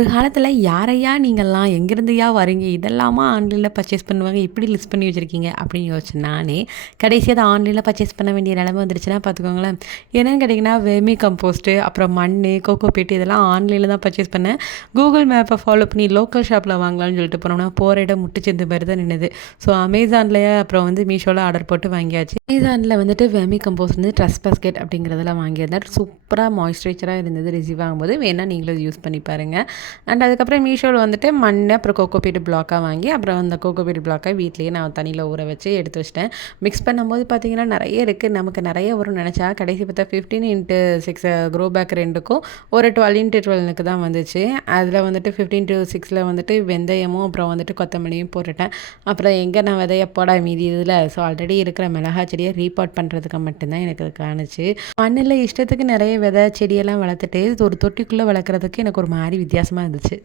ஒரு காலத்தில் யாரையா நீங்கள்லாம் எங்கேருந்துயா வரீங்க இதெல்லாமா ஆன்லைனில் பர்ச்சேஸ் பண்ணுவாங்க இப்படி லிஸ்ட் பண்ணி வச்சுருக்கீங்க அப்படின்னு யோசிச்சேன் நானே. கடைசியாக அதை ஆன்லைனில் பர்ச்சேஸ் பண்ண வேண்டிய நிலமை வந்துருச்சுன்னா பார்த்துக்கோங்களேன். என்னென்னு கேட்டிங்கன்னா வெர்மி கம்போஸ்ட்டு, அப்புறம் மண், கோகோ பீட் இதெல்லாம் ஆன்லைனில் தான் பர்ச்சேஸ் பண்ணேன். கூகுள் மேப்பை ஃபாலோ பண்ணி லோக்கல் ஷாப்பில் வாங்கலாம்னு சொல்லிட்டு போனோம்னா போகிற இடம் முட்டுச்சந்து மாதிரி தான் நின்றுது. ஸோ அமேசான்லேயே அப்புறம் மீஷோவில் ஆர்டர் போட்டு வாங்கியாச்சு. அமேசானில் வெர்மி கம்போஸ்ட் ட்ரஸ் பாஸ்கெட் அப்படிங்கிறதெல்லாம் வாங்கியிருந்தேன். சூப்பராக மாய்ஸ்சரைச்சராக இருந்தது. ரிசீவ் ஆகும்போது வேணால் நீங்களும் யூஸ் பண்ணி பாருங்கள். அண்ட் அதுக்கப்புறம் மீஷோவில் மண், அப்புறம் கோகோபீட் பிளாக்காக வாங்கி அப்புறம் அந்த கோகோபீட் பிளாக்கை வீட்லேயே நான் தண்ணியில் ஊற வச்சு எடுத்து வச்சிட்டேன். மிக்ஸ் பண்ணும்போது பார்த்திங்கன்னா நிறைய இருக்குது. நமக்கு நிறைய வரும்னு நினச்சா கடைசி பார்த்தா 15x6 க்ரோ பேக் ரெண்டுக்கும் ஒரு 12x12க்கு தான் வந்துச்சு. அதில் 15x6 வெந்தயமும் அப்புறம் கொத்தமல்லியும் போட்டுட்டேன். அப்புறம் எங்கே நான் விதைய போட மீதி இதில் ஸோ ஆல்ரெடி இருக்கிற மிளகா செடியை ரீபாட் பண்ணுறதுக்கு மட்டும்தான் எனக்கு அது காணுச்சு. மண்ணில் இஷ்டத்துக்கு நிறைய விதை செடியெல்லாம் வளர்த்துட்டு ஒரு தொட்டிக்குள்ளே வளர்க்குறதுக்கு எனக்கு ஒரு மாதிரி வித்தியாசமாக இருந்துச்சு.